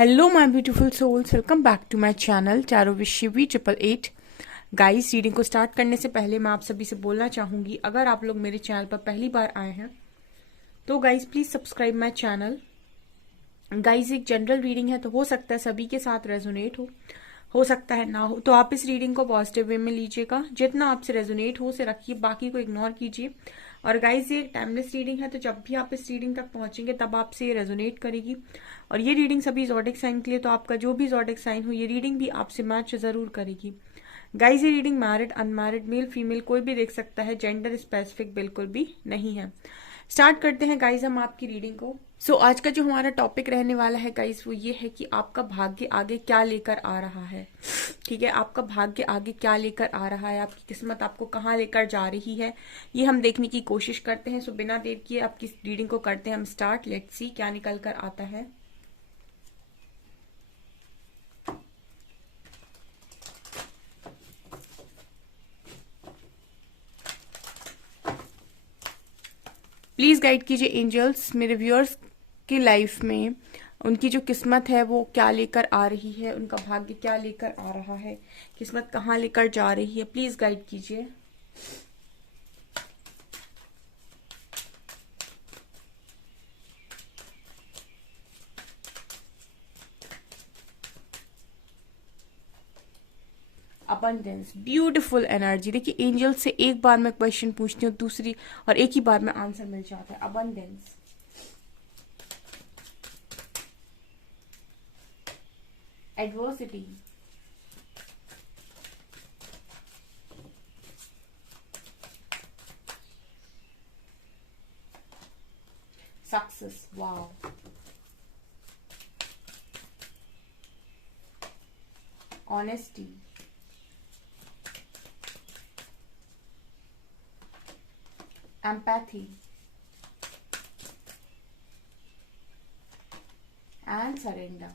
Hello my beautiful souls, welcome back to my channel tarot with Shivi 888। Guys, reading को start करने से पहले मैं आप सभी से बोलना चाहूंगी, अगर आप लोग मेरे चैनल पर पहली बार आए हैं तो guys please subscribe my channel. Guys, एक जनरल रीडिंग है तो हो सकता है सभी के साथ रेजोनेट हो सकता है ना हो, तो आप इस रीडिंग को पॉजिटिव वे में लीजिएगा। जितना आपसे रेजोनेट हो उसे रखिए, बाकी को इग्नोर कीजिए। और गाइज, ये एक टाइमलेस रीडिंग है, तो जब भी आप इस रीडिंग तक पहुंचेंगे तब आपसे ये रेजोनेट करेगी। और ये रीडिंग सभी ज़ोडिक साइन के लिए, तो आपका जो भी ज़ोडिक साइन हो ये रीडिंग भी आपसे मैच जरूर करेगी। गाइज, ये reading married unmarried male female कोई भी देख सकता है, जेंडर स्पेसिफिक बिल्कुल भी नहीं है। स्टार्ट करते हैं गाइज हम आपकी रीडिंग को। आज का जो हमारा टॉपिक रहने वाला है गाइज वो ये है कि आपका भाग्य आगे क्या लेकर आ रहा है। ठीक है, आपका भाग्य आगे क्या लेकर आ रहा है, आपकी किस्मत आपको कहाँ लेकर जा रही है, ये हम देखने की कोशिश करते हैं। बिना देर किए आपकी रीडिंग को करते हैं हम स्टार्ट। लेट्स सी क्या निकल कर आता है। प्लीज गाइड कीजिए एंजल्स, मेरे व्यूअर्स की लाइफ में उनकी जो किस्मत है वो क्या लेकर आ रही है, उनका भाग्य क्या लेकर आ रहा है, किस्मत कहाँ लेकर जा रही है, प्लीज गाइड कीजिए। Abundance, beautiful energy. देखिए, एंजल से एक बार मैं क्वेश्चन पूछती हूँ, दूसरी और एक ही बार में आंसर मिल जाता है। Abundance, adversity, success, wow, honesty, empathy and surrender.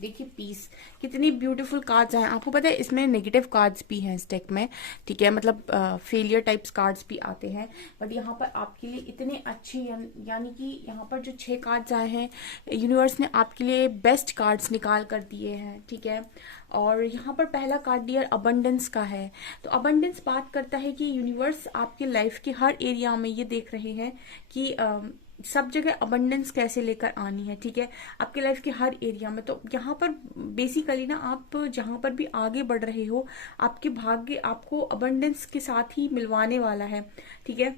देखिए, पीस, कितनी ब्यूटीफुल कार्ड्स हैं। आपको पता है इसमें नेगेटिव कार्ड्स भी हैं इस डेक में। ठीक है, मतलब फेलियर टाइप्स कार्ड्स भी आते हैं, बट यहाँ पर आपके लिए इतने अच्छे यानी कि यहाँ पर जो 6 कार्ड्स आए हैं, यूनिवर्स ने आपके लिए बेस्ट कार्ड्स निकाल कर दिए हैं। ठीक है, और यहाँ पर पहला कार्ड डियर अबंडेंस का है। तो अबंडेंस बात करता है कि यूनिवर्स आपके लाइफ के हर एरिया में ये देख रहे हैं कि सब जगह अबंडेंस कैसे लेकर आनी है। ठीक है, आपके लाइफ के हर एरिया में। तो यहाँ पर बेसिकली ना, आप जहाँ पर भी आगे बढ़ रहे हो, आपके भाग्य आपको अबंडेंस के साथ ही मिलवाने वाला है। ठीक है,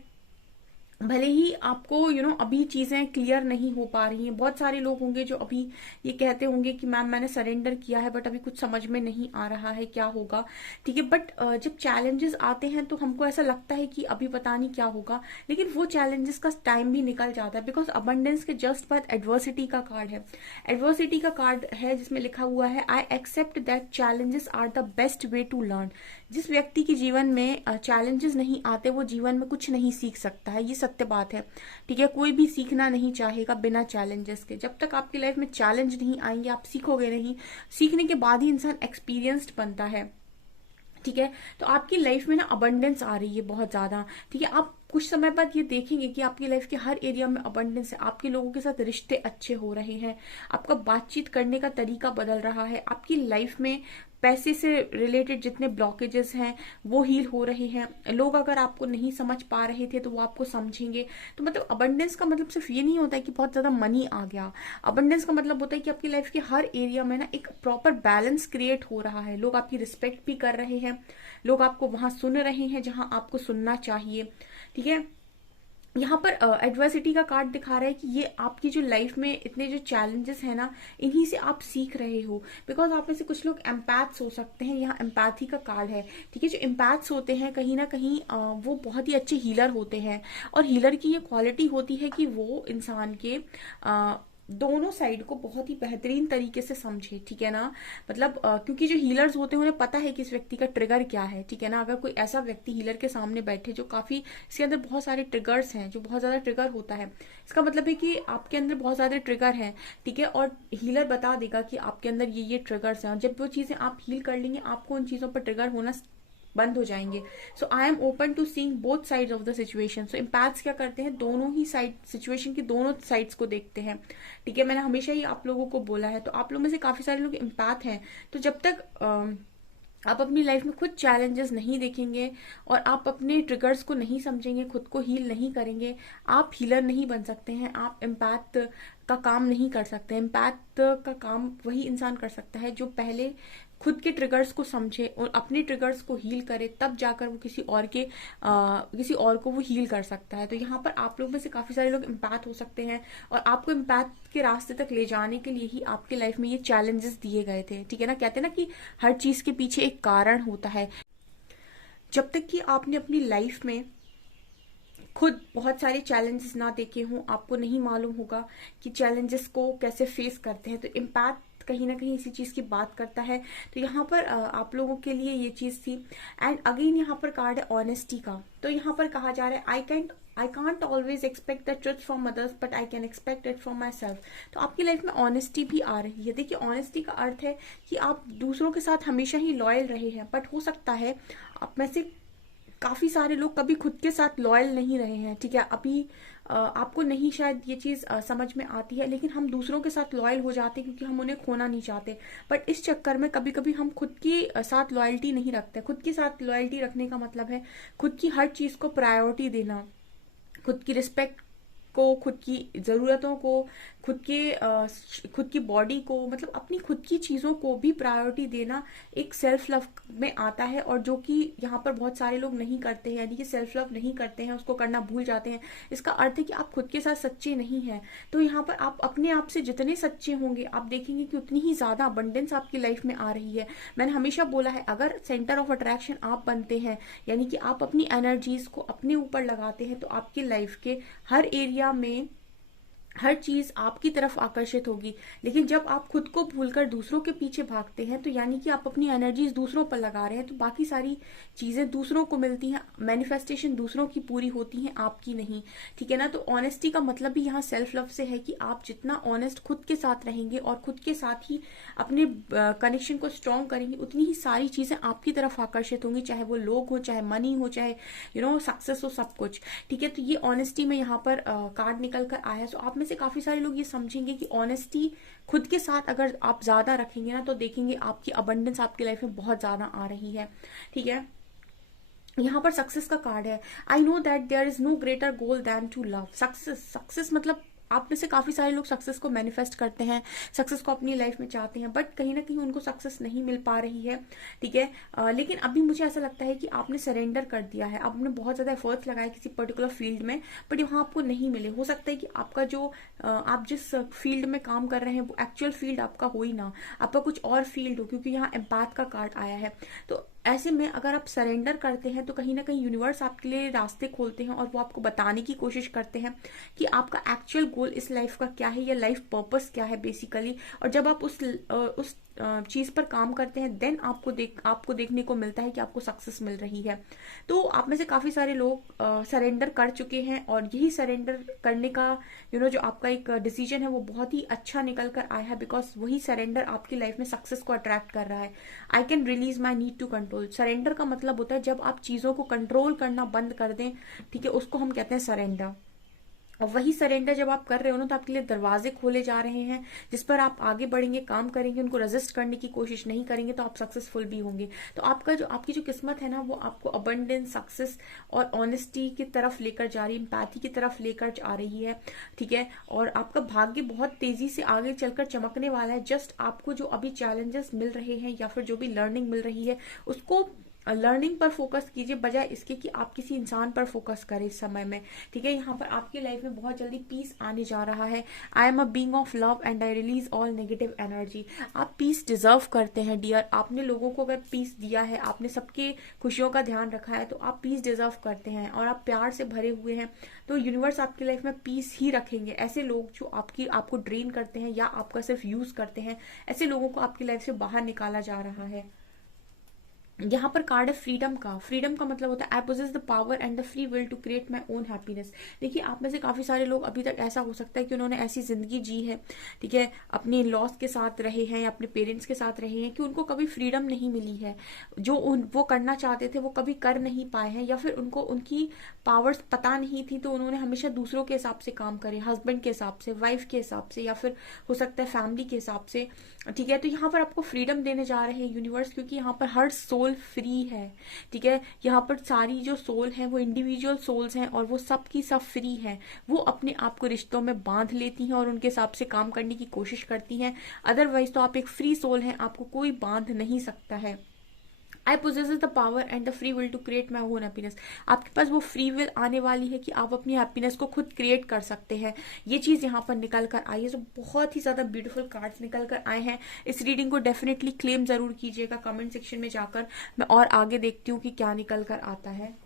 भले ही आपको अभी चीजें क्लियर नहीं हो पा रही हैं। बहुत सारे लोग होंगे जो अभी ये कहते होंगे कि मैम मैंने सरेंडर किया है बट अभी कुछ समझ में नहीं आ रहा है क्या होगा। ठीक है, बट जब चैलेंजेस आते हैं तो हमको ऐसा लगता है कि अभी पता नहीं क्या होगा, लेकिन वो चैलेंजेस का टाइम भी निकल जाता है। बिकॉज अबंडेंस के जस्ट बाद एडवर्सिटी का कार्ड है। एडवर्सिटी का कार्ड है जिसमें लिखा हुआ है, I accept that challenges are the best way to learn. जिस व्यक्ति के जीवन में चैलेंजेस नहीं आते वो जीवन में कुछ नहीं सीख सकता है, ये सत्य बात है। ठीक है, कोई भी सीखना नहीं चाहेगा बिना चैलेंजेस के। जब तक आपकी लाइफ में चैलेंज नहीं आएंगे आप सीखोगे नहीं। सीखने के बाद ही इंसान एक्सपीरियंस्ड बनता है। ठीक है, तो आपकी लाइफ में ना अबंडेंस आ रही है बहुत ज्यादा। ठीक है, आप कुछ समय बाद ये देखेंगे कि आपकी लाइफ के हर एरिया में अबंडेंस है। आपके लोगों के साथ रिश्ते अच्छे हो रहे हैं, आपका बातचीत करने का तरीका बदल रहा है, आपकी लाइफ में पैसे से रिलेटेड जितने ब्लॉकेजेस हैं वो हील हो रहे हैं। लोग अगर आपको नहीं समझ पा रहे थे तो वो आपको समझेंगे। तो मतलब अबंडेंस का मतलब सिर्फ ये नहीं होता है कि बहुत ज्यादा मनी आ गया। अबंडेंस का मतलब होता है कि आपकी लाइफ के हर एरिया में ना एक प्रॉपर बैलेंस क्रिएट हो रहा है। लोग आपकी रिस्पेक्ट भी कर रहे हैं, लोग आपको वहां सुन रहे हैं जहां आपको सुनना चाहिए। ठीक है, यहाँ पर एडवर्सिटी का कार्ड दिखा रहा है कि ये आपकी जो लाइफ में इतने जो चैलेंजेस है ना, इन्हीं से आप सीख रहे हो। बिकॉज आप में से कुछ लोग एम्पैथ्स हो सकते हैं, यहाँ एम्पैथी का कार्ड है। ठीक है, जो एम्पैथ्स होते हैं कहीं ना कहीं वो बहुत ही अच्छे हीलर होते हैं। और हीलर की ये क्वालिटी होती है कि वो इंसान के दोनों साइड को बहुत ही बेहतरीन तरीके से समझे। ठीक है ना, मतलब क्योंकि जो हीलर्स होते हैं उन्हें पता है कि इस व्यक्ति का ट्रिगर क्या है। ठीक है ना, अगर कोई ऐसा व्यक्ति हीलर के सामने बैठे जो काफी, इसके अंदर बहुत सारे ट्रिगर्स हैं, जो बहुत ज्यादा ट्रिगर होता है, इसका मतलब है कि आपके अंदर बहुत ज्यादा ट्रिगर हैं। ठीक है, और हीलर बता देगा कि आपके अंदर ये ट्रिगर्स हैं, और जब वो चीजें आप हील कर लेंगे आपको उन चीजों पर ट्रिगर होना बंद हो जाएंगे। So I am open to seeing both sides of the situation. So empaths क्या करते हैं, दोनों ही साइड, सिचुएशन की दोनों साइड्स को देखते हैं। ठीक है, मैंने हमेशा ही आप लोगों को बोला है। तो आप लोगों में से काफी सारे लोग इम्पैथ हैं, तो जब तक आप अपनी लाइफ में खुद चैलेंजेस नहीं देखेंगे और आप अपने ट्रिगर्स को नहीं समझेंगे, खुद को हील नहीं करेंगे, आप हीलर नहीं बन सकते हैं। आप एम्पैथ का काम नहीं कर सकते। एम्पैथ का काम वही इंसान कर सकता है जो पहले खुद के ट्रिगर्स को समझे और अपने ट्रिगर्स को हील करे, तब जाकर वो किसी और को वो हील कर सकता है। तो यहाँ पर आप लोग में से काफी सारे लोग इम्पैथ हो सकते हैं, और आपको इम्पैथ के रास्ते तक ले जाने के लिए ही आपके लाइफ में ये चैलेंजेस दिए गए थे। ठीक है ना, कहते हैं ना कि हर चीज के पीछे एक कारण होता है। जब तक कि आपने अपनी लाइफ में खुद बहुत सारे चैलेंजेस ना देखे हों, आपको नहीं मालूम होगा कि चैलेंजेस को कैसे फेस करते हैं। तो इम्पैक्ट कहीं ना कहीं इसी चीज की बात करता है। तो यहाँ पर आप लोगों के लिए ये चीज थी। एंड अगेन यहाँ पर कार्ड है ऑनेस्टी का। तो यहाँ पर कहा जा रहा है I can't always expect the truth from others but I can expect it from my self. तो आपकी लाइफ में ऑनेस्टी भी आ रही है। देखिए, ऑनेस्टी का अर्थ है कि आप दूसरों के साथ हमेशा ही लॉयल रहे हैं, बट हो सकता है आप में से काफी सारे लोग कभी खुद के साथ लॉयल नहीं रहे हैं। ठीक है, अभी आपको नहीं शायद ये चीज समझ में आती है, लेकिन हम दूसरों के साथ लॉयल हो जाते हैं क्योंकि हम उन्हें खोना नहीं चाहते। बट इस चक्कर में कभी कभी हम खुद के साथ लॉयल्टी नहीं रखते। खुद के साथ लॉयल्टी रखने का मतलब है खुद की हर चीज को प्रायोरिटी देना, खुद की रिस्पेक्ट को, खुद की जरूरतों को, खुद की बॉडी को, मतलब अपनी खुद की चीजों को भी प्रायोरिटी देना एक सेल्फ लव में आता है। और जो कि यहाँ पर बहुत सारे लोग नहीं करते हैं, यानी कि सेल्फ लव नहीं करते हैं, उसको करना भूल जाते हैं। इसका अर्थ है कि आप खुद के साथ सच्चे नहीं हैं। तो यहाँ पर आप अपने आप से जितने सच्चे होंगे, आप देखेंगे कि उतनी ही ज्यादा अबंडेंस आपकी लाइफ में आ रही है। मैंने हमेशा बोला है, अगर सेंटर ऑफ अट्रैक्शन आप बनते हैं, यानी कि आप अपनी एनर्जीज को अपने ऊपर लगाते हैं, तो आपकी लाइफ के हर एरिया में हर चीज आपकी तरफ आकर्षित होगी। लेकिन जब आप खुद को भूलकर दूसरों के पीछे भागते हैं, तो यानी कि आप अपनी एनर्जीज दूसरों पर लगा रहे हैं, तो बाकी सारी चीजें दूसरों को मिलती हैं, मैनिफेस्टेशन दूसरों की पूरी होती हैं, आपकी नहीं। ठीक है ना। तो ऑनेस्टी का मतलब भी यहाँ सेल्फ लव से है कि आप जितना ऑनेस्ट खुद के साथ रहेंगे और खुद के साथ ही अपने कनेक्शन को स्ट्रॉन्ग करेंगे, उतनी ही सारी चीजें आपकी तरफ आकर्षित होंगी, चाहे वो लोग हो, चाहे मनी हो, चाहे सक्सेस हो, सब कुछ। ठीक है, तो ये ऑनेस्टी में यहाँ पर कार्ड निकल कर आया। सो आप में से काफी सारे लोग ये समझेंगे कि ऑनेस्टी खुद के साथ अगर आप ज्यादा रखेंगे ना, तो देखेंगे आपकी अबंडेंस आपकी लाइफ में बहुत ज्यादा आ रही है। ठीक है, यहाँ पर सक्सेस का कार्ड है। I know that there is no greater goal than to love. Success मतलब आप में से काफी सारे लोग सक्सेस को मैनिफेस्ट करते हैं, सक्सेस को अपनी लाइफ में चाहते हैं, बट कहीं ना कहीं उनको सक्सेस नहीं मिल पा रही है। ठीक है, लेकिन अभी मुझे ऐसा लगता है कि आपने सरेंडर कर दिया है, आपने बहुत ज्यादा एफर्ट्स लगाए किसी पर्टिकुलर फील्ड में, बट वहां आपको नहीं मिले। हो सकता है कि आपका जो आप जिस फील्ड में काम कर रहे हैं वो एक्चुअल फील्ड आपका हो ही ना, आपका कुछ और फील्ड हो, क्योंकि यहाँ एम्पैथ का कार्ड आया है। तो ऐसे में अगर आप सरेंडर करते हैं, तो कहीं ना कहीं यूनिवर्स आपके लिए रास्ते खोलते हैं और वो आपको बताने की कोशिश करते हैं कि आपका एक्चुअल गोल इस लाइफ का क्या है, या लाइफ पर्पस क्या है बेसिकली। और जब आप उस चीज पर काम करते हैं, देन आपको देखने को मिलता है कि आपको सक्सेस मिल रही है। तो आप में से काफी सारे लोग सरेंडर कर चुके हैं, और यही सरेंडर करने का जो आपका एक डिसीजन है वो बहुत ही अच्छा निकल कर आया है, बिकॉज वही सरेंडर आपकी लाइफ में सक्सेस को अट्रैक्ट कर रहा है। I can release my need to control. Surrender का मतलब होता है जब आप चीजों को कंट्रोल करना बंद कर दें। ठीक है, उसको हम कहते हैं सरेंडर। और वही सरेंडर जब आप कर रहे हो ना, तो आपके लिए दरवाजे खोले जा रहे हैं जिस पर आप आगे बढ़ेंगे, काम करेंगे, उनको रेजिस्ट करने की कोशिश नहीं करेंगे, तो आप सक्सेसफुल भी होंगे। तो आपकी जो किस्मत है ना, वो आपको अबंडेंस, सक्सेस और ऑनेस्टी की तरफ लेकर जा रही है, एम्पैथी की तरफ लेकर आ रही है। ठीक है, और आपका भाग्य बहुत तेजी से आगे चलकर चमकने वाला है। जस्ट आपको जो अभी चैलेंजेस मिल रहे हैं या फिर जो भी लर्निंग मिल रही है, उसको लर्निंग पर फोकस कीजिए, बजाय इसके कि आप किसी इंसान पर फोकस करें इस समय में। ठीक है, यहाँ पर आपकी लाइफ में बहुत जल्दी पीस आने जा रहा है। I am a being of love and I release all negative energy. आप पीस डिजर्व करते हैं डियर। आपने लोगों को अगर पीस दिया है, आपने सबके खुशियों का ध्यान रखा है, तो आप पीस डिजर्व करते हैं और आप प्यार से भरे हुए हैं। तो यूनिवर्स आपकी लाइफ में पीस ही रखेंगे। ऐसे लोग जो आपको ड्रेन करते हैं या आपका सिर्फ यूज करते हैं, ऐसे लोगों को आपकी लाइफ से बाहर निकाला जा रहा है। यहाँ पर कार्ड है फ्रीडम का। फ्रीडम का मतलब होता है I possess the power and the free will to create my own happiness. देखिए आप में से काफी सारे लोग अभी तक ऐसा हो सकता है कि उन्होंने ऐसी जिंदगी जी है, ठीक है, अपने लॉस के साथ रहे हैं या अपने पेरेंट्स के साथ रहे हैं कि उनको कभी फ्रीडम नहीं मिली है, जो वो करना चाहते थे वो कभी कर नहीं पाए हैं, या फिर उनको उनकी पावर्स पता नहीं थी तो उन्होंने हमेशा दूसरों के हिसाब से काम करे, हस्बैंड के हिसाब से, वाइफ के हिसाब से, या फिर हो सकता है फैमिली के हिसाब से, ठीक है। तो यहाँ पर आपको फ्रीडम देने जा रहे हैं यूनिवर्स, क्योंकि यहाँ पर हर सोल फ्री है, ठीक है। यहाँ पर सारी जो सोल है वो इंडिविजुअल सोल्स हैं और वो सब की सब फ्री है। वो अपने आप को रिश्तों में बांध लेती हैं और उनके हिसाब से काम करने की कोशिश करती हैं। अदरवाइज तो आप एक फ्री सोल हैं, आपको कोई बांध नहीं सकता है। I possess the power and the free will to create my own happiness. आपके पास वो फ्री विल आने वाली है कि आप अपनी हैप्पीनेस को खुद क्रिएट कर सकते हैं। ये चीज यहाँ पर निकल कर आई है। तो बहुत ही ज्यादा ब्यूटीफुल कार्ड्स निकल कर आए हैं। इस रीडिंग को डेफिनेटली क्लेम जरूर कीजिएगा कमेंट सेक्शन में जाकर। मैं और आगे देखती हूँ कि क्या निकल कर आता है।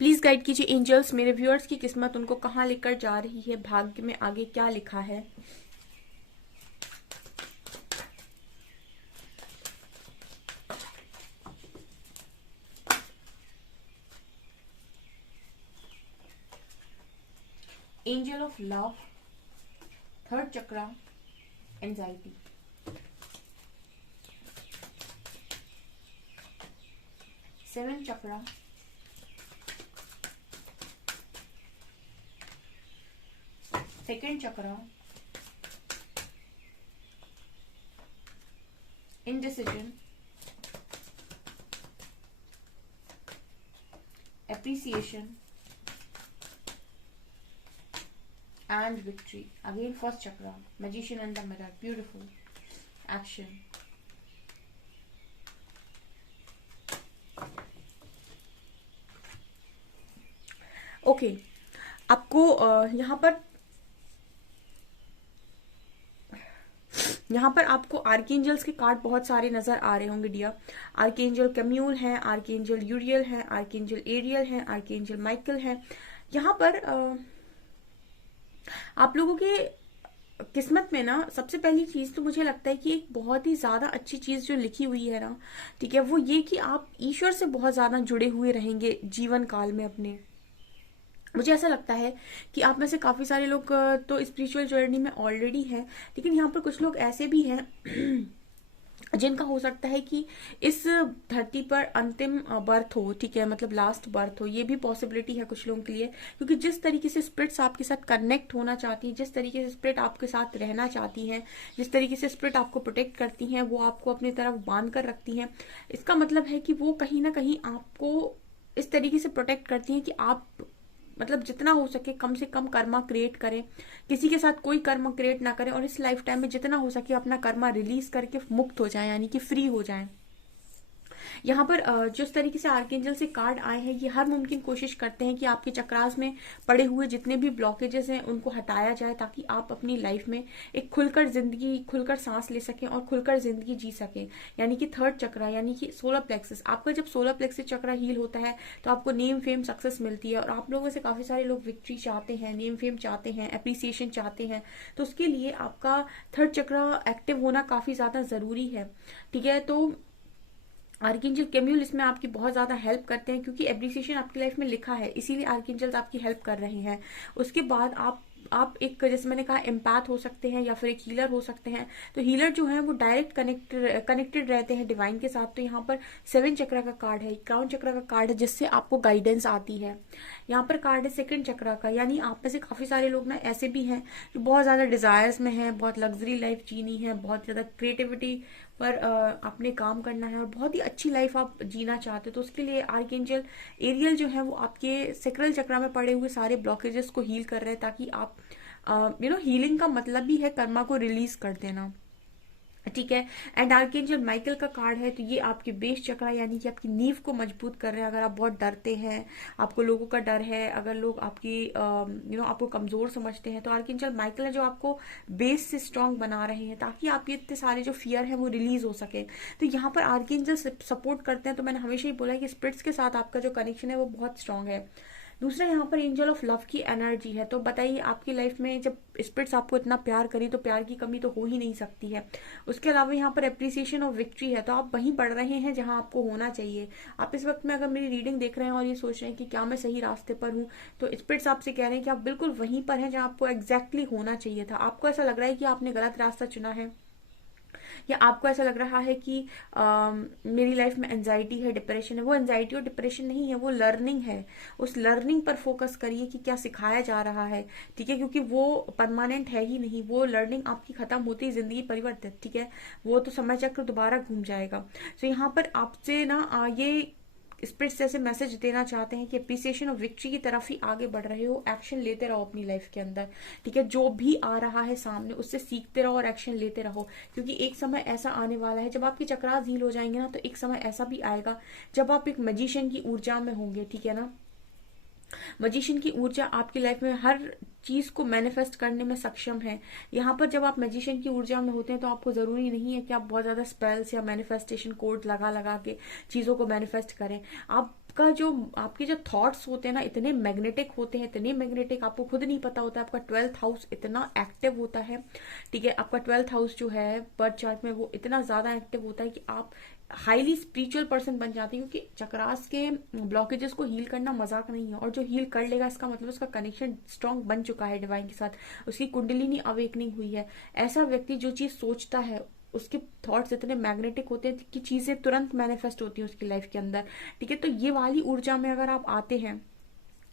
प्लीज गाइड कीजिए एंजल्स, मेरे व्यूअर्स की किस्मत उनको कहाँ लेकर जा रही है, भाग्य में आगे क्या लिखा है। Angel of love, third chakra, anxiety, seven chakra, second chakra, indecision, appreciation and victory. Again first chakra, magician and the mirror, beautiful, action. Okay आपको यहाँ पर आपको आर्कएंजल्स के कार्ड बहुत सारे नजर आ रहे होंगे डियर। आर्कएंजल कैम्यूल है, आर्कएंजल यूरियल है, आर्कएंजल एरियल है, आर्कएंजल माइकल है। यहाँ पर आप लोगों के किस्मत में ना सबसे पहली चीज तो मुझे लगता है कि एक बहुत ही ज्यादा अच्छी चीज जो लिखी हुई है ना, ठीक है, वो ये कि आप ईश्वर से बहुत ज्यादा जुड़े हुए रहेंगे जीवन काल में अपने। मुझे ऐसा लगता है कि आप में से काफी सारे लोग तो स्पिरिचुअल जर्नी में ऑलरेडी हैं, लेकिन यहाँ पर कुछ लोग ऐसे भी हैं जिनका हो सकता है कि इस धरती पर अंतिम बर्थ हो, ठीक है, मतलब लास्ट बर्थ हो। ये भी पॉसिबिलिटी है कुछ लोगों के लिए, क्योंकि जिस तरीके से स्पिरिट्स आपके साथ कनेक्ट होना चाहती है, जिस तरीके से स्पिरिट आपके साथ रहना चाहती हैं, जिस तरीके से स्पिरिट आपको प्रोटेक्ट करती हैं, वो आपको अपनी तरफ बांध कर रखती हैं। इसका मतलब है कि वो कहीं ना कहीं आपको इस तरीके से प्रोटेक्ट करती हैं कि आप मतलब जितना हो सके कम से कम कर्मा क्रिएट करें, किसी के साथ कोई कर्मा क्रिएट ना करें, और इस लाइफ टाइम में जितना हो सके अपना कर्मा रिलीज करके मुक्त हो जाए, यानी कि फ्री हो जाए। यहाँ पर जिस तरीके से आर्कएंजल से कार्ड आए हैं, ये हर मुमकिन कोशिश करते हैं कि आपके चक्रास में पड़े हुए जितने भी ब्लॉकेजेस हैं उनको हटाया जाए, ताकि आप अपनी लाइफ में एक खुलकर जिंदगी, खुलकर सांस ले सकें और खुलकर जिंदगी जी सकें। यानी कि थर्ड चक्रा, यानी कि सोलर प्लेक्सस, आपका जब सोलर प्लेक्सस चक्रा हील होता है तो आपको नेम फेम सक्सेस मिलती है। और आप लोगों से काफी सारे लोग विक्ट्री चाहते हैं, नेम फेम चाहते हैं, अप्रिसिएशन चाहते हैं, तो उसके लिए आपका थर्ड चक्रा एक्टिव होना काफी ज्यादा जरूरी है, ठीक है। तो आर्कएंजल कैम्यूल इसमें आपकी बहुत ज्यादा हेल्प करते हैं, क्योंकि एप्रिसिएशन आपकी लाइफ में लिखा है, इसीलिए आर्कएंजल्स आपकी हेल्प कर रहे हैं। उसके बाद आप एक, जैसे मैंने कहा, एम्पैथ हो सकते हैं या फिर एक हीलर हो सकते हैं। तो हीलर जो है वो डायरेक्ट कनेक्टेड रहते हैं डिवाइन के साथ। तो यहाँ पर सेवन चक्रा का कार्ड है, क्राउन चक्रा का कार्ड है, जिससे आपको गाइडेंस आती है। यहाँ पर कार्ड है सेकंड चक्रा का, यानी आप में से काफी सारे लोग ना ऐसे भी हैं जो बहुत ज्यादा डिजायर्स में हैं, बहुत लग्जरी लाइफ जीनी है, बहुत ज्यादा क्रिएटिविटी पर आपने काम करना है और बहुत ही अच्छी लाइफ आप जीना चाहते हो। तो उसके लिए आर्कएंजल एरियल जो है वो आपके सेक्रल चक्रा में पड़े हुए सारे ब्लॉकेजेस को हील कर रहे हैं, ताकि आप हीलिंग का मतलब ही है कर्मा को रिलीज कर देना। ठीक है। एंड आर्कएंजल माइकल का कार्ड है, तो ये आपके बेस चक्र यानी कि आपकी नींव को मजबूत कर रहे हैं। अगर आप बहुत डरते हैं, आपको लोगों का डर है, अगर लोग आपकी आपको कमजोर समझते हैं, तो आर्कएंजल माइकल है जो आपको बेस से स्ट्रांग बना रहे हैं, ताकि आपके इतने सारे जो फियर है वो रिलीज हो सके। तो यहाँ पर आर्कएंजल सपोर्ट करते हैं। तो मैंने हमेशा ही बोला है कि स्पिरिट्स के साथ आपका जो कनेक्शन है वो बहुत स्ट्रांग है। दूसरा यहाँ पर एंजल ऑफ लव की एनर्जी है। तो बताइए, आपकी लाइफ में जब स्पिरिट्स आपको इतना प्यार करी, तो प्यार की कमी तो हो ही नहीं सकती है। उसके अलावा यहाँ पर एप्रिसिएशन ऑफ विक्ट्री है। तो आप वहीं बढ़ रहे हैं जहां आपको होना चाहिए। आप इस वक्त में अगर मेरी रीडिंग देख रहे हैं और ये सोच रहे हैं कि क्या मैं सही रास्ते पर हूँ, तो स्पिरिट्स आपसे कह रहे हैं कि आप बिल्कुल वहीं पर हैं जहां आपको एग्जैक्टली होना चाहिए था। आपको ऐसा लग रहा है कि आपने गलत रास्ता चुना है, या आपको ऐसा लग रहा है कि मेरी लाइफ में एंजाइटी है, डिप्रेशन है। वो एंजाइटी और डिप्रेशन नहीं है, वो लर्निंग है। उस लर्निंग पर फोकस करिए कि क्या सिखाया जा रहा है, ठीक है, क्योंकि वो परमानेंट है ही नहीं। वो लर्निंग आपकी खत्म होती ही जिंदगी परिवर्तित, ठीक है, वो तो समय चक्र दोबारा घूम जाएगा। तो यहाँ पर आपसे ना ये स्पिरिट्स जैसे मैसेज देना चाहते हैं कि अप्रिसिएशन और विक्ट्री की तरफ ही आगे बढ़ रहे हो। एक्शन लेते रहो अपनी लाइफ के अंदर, ठीक है। जो भी आ रहा है सामने, उससे सीखते रहो और एक्शन लेते रहो, क्योंकि एक समय ऐसा आने वाला है जब आपके चक्रास हील हो जाएंगे ना, तो एक समय ऐसा भी आएगा जब आप एक मैजिशियन की ऊर्जा में होंगे, ठीक है ना। मैजिशियन की ऊर्जा आपकी लाइफ में हर चीज को मैनिफेस्ट करने में सक्षम है। यहाँ पर जब आप मैजिशियन की ऊर्जा में होते हैं, तो आपको जरूरी नहीं है कि आप बहुत ज्यादा स्पेल्स या मैनिफेस्टेशन कोड लगा लगा के चीजों को मैनिफेस्ट करें। आपका जो आपके जो थॉट्स होते हैं ना, इतने मैग्नेटिक होते हैं, इतने मैग्नेटिक, आपको खुद नहीं पता होता है। आपका 12th हाउस इतना एक्टिव होता है, ठीक है। आपका 12th हाउस जो है बर्थ चार्ट में, वो इतना ज्यादा एक्टिव होता है कि आप हाईली स्पिरिचुअल पर्सन बन जाते हैं, क्योंकि चक्रास के ब्लॉकेजेस को हील करना मजाक नहीं है। और जो हील कर लेगा, इसका मतलब उसका कनेक्शन स्ट्रांग बन चुका है डिवाइन के साथ, उसकी कुंडलिनी अवेकनिंग हुई है। ऐसा व्यक्ति जो चीज सोचता है, उसके थॉट्स इतने मैग्नेटिक होते हैं कि चीजें तुरंत मैनिफेस्ट होती हैं उसकी लाइफ के अंदर, ठीक है। तो ये वाली ऊर्जा में अगर आप आते हैं,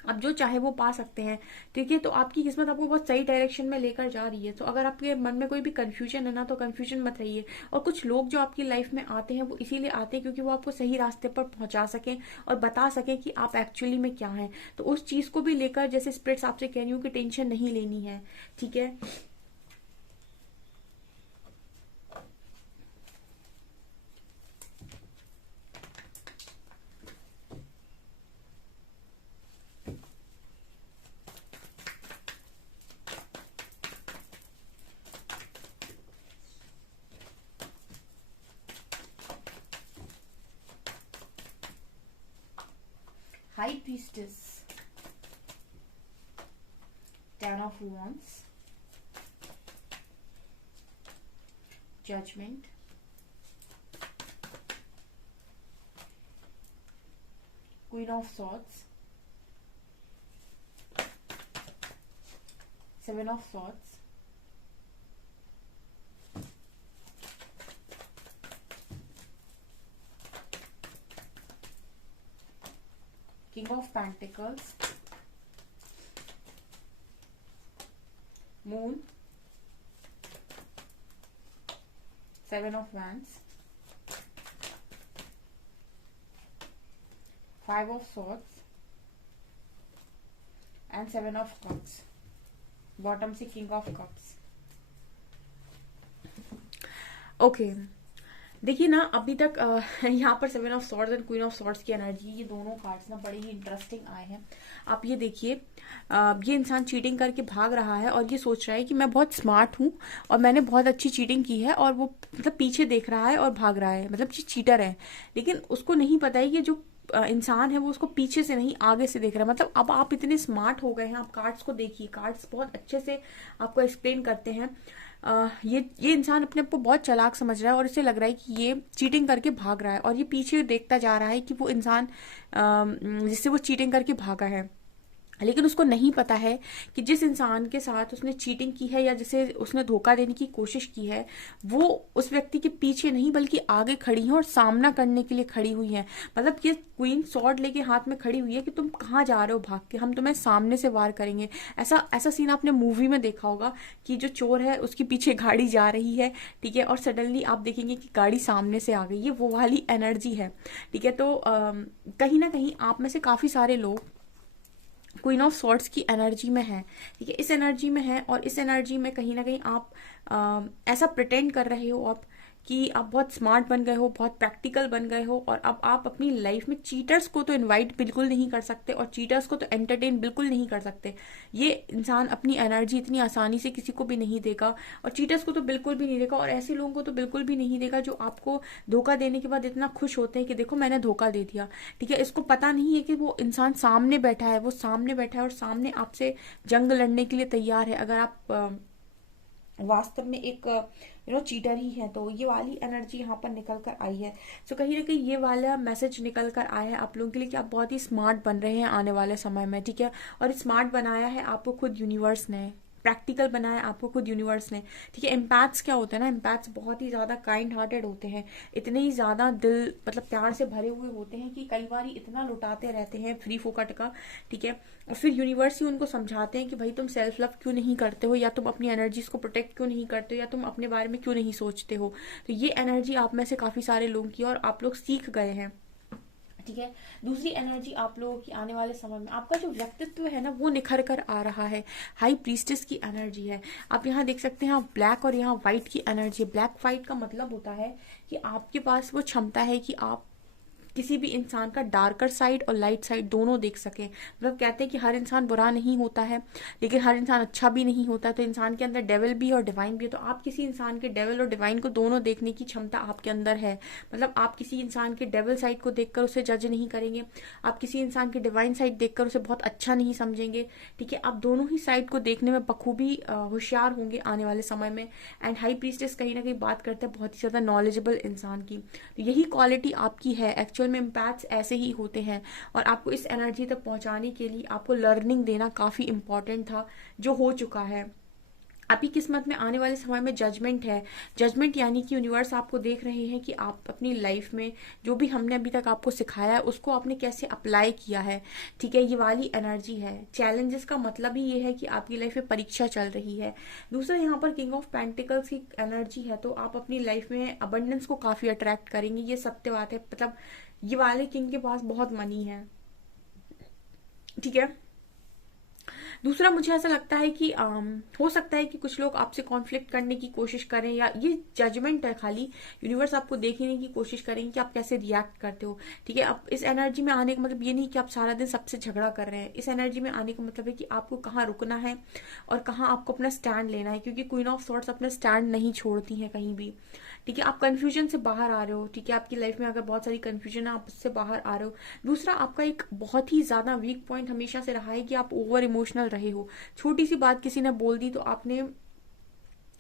आप जो चाहे वो पा सकते हैं, ठीक है। तो आपकी किस्मत आपको बहुत सही डायरेक्शन में लेकर जा रही है। तो अगर आपके मन में कोई भी कंफ्यूजन है ना, तो कंफ्यूजन मत रहिए। और कुछ लोग जो आपकी लाइफ में आते हैं, वो इसीलिए आते हैं क्योंकि वो आपको सही रास्ते पर पहुंचा सकें और बता सकें कि आप एक्चुअली में क्या है। तो उस चीज को भी लेकर, जैसे स्पिरिट्स आपसे कह रही हूँ कि टेंशन नहीं लेनी है, ठीक है। High priestess, 10 of wands, judgment, queen of swords, 7 of swords, king of pentacles, moon, 7 of wands, 5 of swords and 7 of cups, bottom से किंग ऑफ कप्स। ओके, देखिए ना, अभी तक यहाँ पर 7 of swords and queen of swords की energy, ये दोनों कार्ड्स ना बड़े ही इंटरेस्टिंग आए हैं। आप ये देखिए, ये इंसान चीटिंग करके भाग रहा है और ये सोच रहा है कि मैं बहुत स्मार्ट हूँ और मैंने बहुत अच्छी चीटिंग की है, और वो मतलब पीछे देख रहा है और भाग रहा है, मतलब ये चीटर है। लेकिन उसको नहीं पता है कि जो इंसान है वो उसको पीछे से नहीं आगे से देख रहा है। मतलब अब आप इतने स्मार्ट हो गए हैं, आप कार्ड्स को देखिए, कार्ड्स बहुत अच्छे से आपको एक्सप्लेन करते हैं। ये इंसान अपने आप को बहुत चालाक समझ रहा है और इसे लग रहा है कि ये चीटिंग करके भाग रहा है, और ये पीछे देखता जा रहा है कि वो इंसान जिससे वो चीटिंग करके भागा है। लेकिन उसको नहीं पता है कि जिस इंसान के साथ उसने चीटिंग की है या जिसे उसने धोखा देने की कोशिश की है, वो उस व्यक्ति के पीछे नहीं बल्कि आगे खड़ी है और सामना करने के लिए खड़ी हुई है। मतलब ये क्वीन सॉर्ड लेके हाथ में खड़ी हुई है कि तुम कहाँ जा रहे हो भाग के, हम तुम्हें सामने से वार करेंगे। ऐसा ऐसा सीन आपने मूवी में देखा होगा कि जो चोर है उसके पीछे गाड़ी जा रही है, ठीक है, और सडनली आप देखेंगे कि गाड़ी सामने से आ गई। ये वो वाली एनर्जी है, ठीक है। तो कहीं ना कहीं आप में से काफी सारे लोग क्वीन ऑफ सॉर्ड्स की एनर्जी में है, ठीक है, इस एनर्जी में है, और इस एनर्जी में कहीं ना कहीं आप ऐसा प्रिटेंड कर रहे हो आप कि आप बहुत स्मार्ट बन गए हो, बहुत प्रैक्टिकल बन गए हो, और अब आप अपनी लाइफ में चीटर्स को तो इनवाइट बिल्कुल नहीं कर सकते और चीटर्स को तो एंटरटेन बिल्कुल नहीं कर सकते। ये इंसान अपनी एनर्जी इतनी आसानी से किसी को भी नहीं देगा, और चीटर्स को तो बिल्कुल भी नहीं देगा, और ऐसे लोगों को तो बिल्कुल भी नहीं देगा जो आपको धोखा देने के बाद इतना खुश होते हैं कि देखो मैंने धोखा दे दिया, ठीक है। इसको पता नहीं है कि वो इंसान सामने बैठा है, वो सामने बैठा है और सामने आपसे जंग लड़ने के लिए तैयार है। अगर आप वास्तव में एक चीटर ही है, तो ये वाली एनर्जी यहाँ पर निकल कर आई है। सो कहीं ना कहीं ये वाला मैसेज निकल कर आया है आप लोगों के लिए कि आप बहुत ही स्मार्ट बन रहे हैं आने वाले समय में, ठीक है। और स्मार्ट बनाया है आपको खुद यूनिवर्स ने, प्रैक्टिकल बनाया आपको खुद यूनिवर्स ने, ठीक है। एम्पैथ्स क्या होते हैं ना, एम्पैथ्स बहुत ही ज्यादा काइंड हार्टेड होते हैं, इतने ही ज्यादा दिल मतलब प्यार से भरे हुए होते हैं कि कई बार इतना लुटाते रहते हैं फ्री फोकट का, ठीक है। और फिर यूनिवर्स ही उनको समझाते हैं कि भाई तुम सेल्फ लव क्यों नहीं करते हो, या तुम अपनी एनर्जीज को प्रोटेक्ट क्यों नहीं करते हो, या तुम अपने बारे में क्यों नहीं सोचते हो। तो ये एनर्जी आप में से काफी सारे लोगों की, और आप लोग सीख गए हैं, ठीक है। दूसरी एनर्जी आप लोगों की आने वाले समय में, आपका जो व्यक्तित्व है ना वो निखर कर आ रहा है। हाई प्रीस्टेस की एनर्जी है, आप यहाँ देख सकते हैं, ब्लैक और यहाँ व्हाइट की एनर्जी है। ब्लैक व्हाइट का मतलब होता है कि आपके पास वो क्षमता है कि आप किसी भी इंसान का डार्कर साइड और लाइट साइड दोनों देख सके। मतलब कहते हैं कि हर इंसान बुरा नहीं होता है, लेकिन हर इंसान अच्छा भी नहीं होता, तो इंसान के अंदर डेविल भी और डिवाइन भी है। तो आप किसी इंसान के डेविल और डिवाइन को दोनों देखने की क्षमता आपके अंदर है। मतलब आप किसी इंसान के डेविल साइड को देखकर उसे जज नहीं करेंगे, आप किसी इंसान के डिवाइन साइड देखकर उसे बहुत अच्छा नहीं समझेंगे, ठीक है। आप दोनों ही साइड को देखने में बखूबी होशियार होंगे आने वाले समय में। एंड हाई प्रीस्टेस कहीं ना कहीं बात करते हैं बहुत ही ज्यादा नॉलेजेबल इंसान की, तो यही क्वालिटी आपकी है। एक्चुअल में इम्पैक्ट्स ऐसे ही होते हैं, और आपको इस एनर्जी तक पहुंचाने के लिए आपको लर्निंग देना काफी इंपॉर्टेंट था, जो हो चुका है। आपकी किस्मत में आने वाले समय में जजमेंट है। जजमेंट यानी कि यूनिवर्स आपको देख रहे हैं कि आप अपनी लाइफ में जो भी हमने अभी तक आपको सिखाया है उसको आपने कैसे अप्लाई किया है, ठीक है। ये वाली एनर्जी है। चैलेंजेस का मतलब ही ये है कि आपकी लाइफ में परीक्षा चल रही है। दूसरा यहाँ पर किंग ऑफ पेंटिकल्स की एनर्जी है, तो आप अपनी लाइफ में अबंडेंस को काफी अट्रैक्ट करेंगे, ये सत्य बात है। मतलब ये वाले किंग के पास बहुत मनी है, ठीक है। दूसरा मुझे ऐसा लगता है कि हो सकता है कि कुछ लोग आपसे कॉन्फ्लिक्ट करने की कोशिश करें, या ये जजमेंट है खाली, यूनिवर्स आपको देखने की कोशिश करेंगे कि आप कैसे रिएक्ट करते हो, ठीक है। अब इस एनर्जी में आने का मतलब ये नहीं कि आप सारा दिन सबसे झगड़ा कर रहे हैं। इस एनर्जी में आने का मतलब है कि आपको कहाँ रुकना है और कहाँ आपको अपना स्टैंड लेना है, क्योंकि क्वीन ऑफ सॉर्ड्स अपना स्टैंड नहीं छोड़ती है कहीं भी, ठीक है। आप कंफ्यूजन से बाहर आ रहे हो, ठीक है। आपकी लाइफ में अगर बहुत सारी कंफ्यूजन है आप उससे बाहर आ रहे हो। दूसरा, आपका एक बहुत ही ज्यादा वीक पॉइंट हमेशा से रहा है कि आप ओवर इमोशनल रहे हो। छोटी सी बात किसी ने बोल दी तो आपने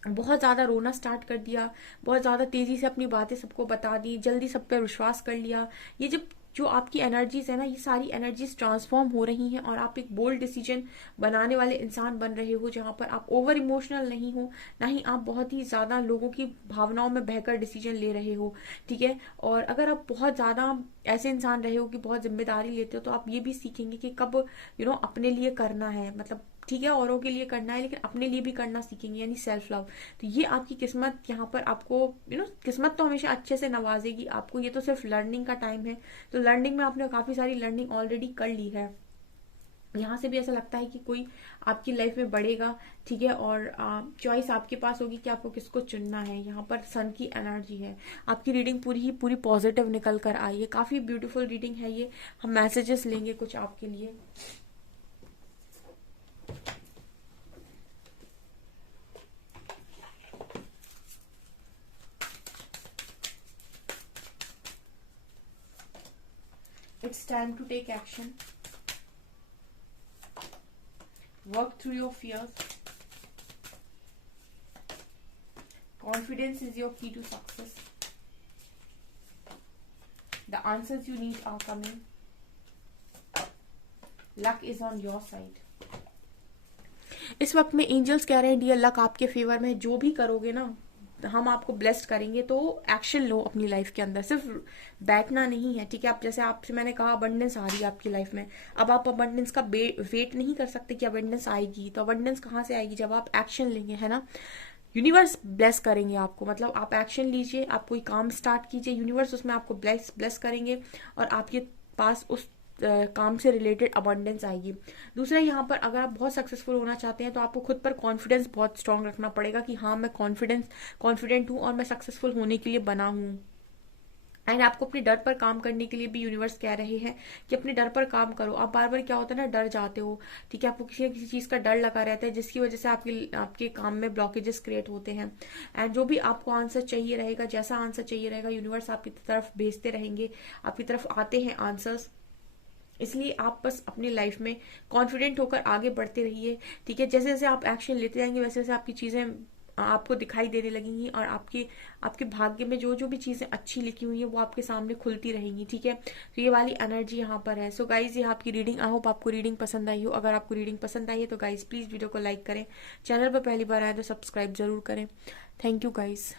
बहुत ज्यादा रोना स्टार्ट कर दिया, बहुत ज्यादा तेजी से अपनी बातें सबको बता दी, जल्दी सब पे विश्वास कर लिया। ये जब जो आपकी एनर्जीज है ना, ये सारी एनर्जीज ट्रांसफॉर्म हो रही हैं, और आप एक बोल्ड डिसीजन बनाने वाले इंसान बन रहे हो, जहां पर आप ओवर इमोशनल नहीं हो, ना ही आप बहुत ही ज्यादा लोगों की भावनाओं में बहकर डिसीजन ले रहे हो, ठीक है। और अगर आप बहुत ज्यादा ऐसे इंसान रहे हो कि बहुत जिम्मेदारी लेते हो, तो आप ये भी सीखेंगे कि कब अपने लिए करना है, मतलब ठीक है औरों के लिए करना है लेकिन अपने लिए भी करना सीखेंगे, यानी सेल्फ लव। तो ये आपकी किस्मत यहाँ पर आपको किस्मत तो हमेशा अच्छे से नवाजेगी आपको, ये तो सिर्फ लर्निंग का टाइम है। तो लर्निंग में आपने काफी सारी लर्निंग ऑलरेडी कर ली है। यहाँ से भी ऐसा लगता है कि कोई आपकी लाइफ में बढ़ेगा, ठीक है। और चॉइस आपके पास होगी कि आपको किसको चुनना है। यहाँ पर सन की एनर्जी है। आपकी रीडिंग पूरी ही पूरी पॉजिटिव निकल कर आई है, काफी ब्यूटीफुल रीडिंग है ये। हम मैसेजेस लेंगे कुछ आपके लिए। It's time to take action. Work through your fears. Confidence is your key to success. The answers you need are coming. Luck is on your side. इस वक्त में एंजल्स कह रहे हैं डियर लक आपके फेवर में, जो भी करोगे ना हम आपको ब्लेस्ड करेंगे। तो एक्शन लो अपनी लाइफ के अंदर, सिर्फ बैठना नहीं है, ठीक है। आप जैसे आपसे मैंने कहा अबंडेंस आ रही है आपकी लाइफ में, अब आप अबंडेंस का वेट नहीं कर सकते कि अबंडेंस आएगी। तो अबंडेंस कहाँ से आएगी, जब आप एक्शन लेंगे, है ना। यूनिवर्स ब्लेस करेंगे आपको, मतलब आप एक्शन लीजिए, आप कोई काम स्टार्ट कीजिए, यूनिवर्स उसमें आपको ब्लेस करेंगे, और आपके पास उस काम से रिलेटेड अबंडेंस आएगी। दूसरा, यहाँ पर अगर आप बहुत सक्सेसफुल होना चाहते हैं तो आपको खुद पर कॉन्फिडेंस बहुत स्ट्रांग रखना पड़ेगा कि हाँ मैं कॉन्फिडेंट हूँ और मैं सक्सेसफुल होने के लिए बना हूँ। एंड आपको अपने डर पर काम करने के लिए भी यूनिवर्स कह रहे हैं कि अपने डर पर काम करो। आप बार बार क्या होता है ना, डर जाते हो, ठीक है, आपको किसी न किसी चीज का डर लगा रहता है जिसकी वजह से आपके काम में ब्लॉकेजेस क्रिएट होते हैं। एंड जो भी आपको आंसर चाहिए रहेगा, जैसा आंसर चाहिए रहेगा, यूनिवर्स आपकी तरफ भेजते रहेंगे, आपकी तरफ आते हैं आंसर्स। इसलिए आप बस अपनी लाइफ में कॉन्फिडेंट होकर आगे बढ़ते रहिए, ठीक है। जैसे जैसे आप एक्शन लेते जाएंगे वैसे वैसे आपकी चीजें आपको दिखाई देने लगेंगी और आपके आपके भाग्य में जो जो भी चीजें अच्छी लिखी हुई है वो आपके सामने खुलती रहेंगी, ठीक है। तो ये वाली एनर्जी यहाँ पर है। सो गाइज, ये आपकी रीडिंग, आई होप आपको रीडिंग पसंद आई हो। अगर आपको रीडिंग पसंद आई है तो गाइज प्लीज वीडियो को लाइक करें, चैनल पर पहली बार आए तो सब्सक्राइब जरूर करें। Thank you guys.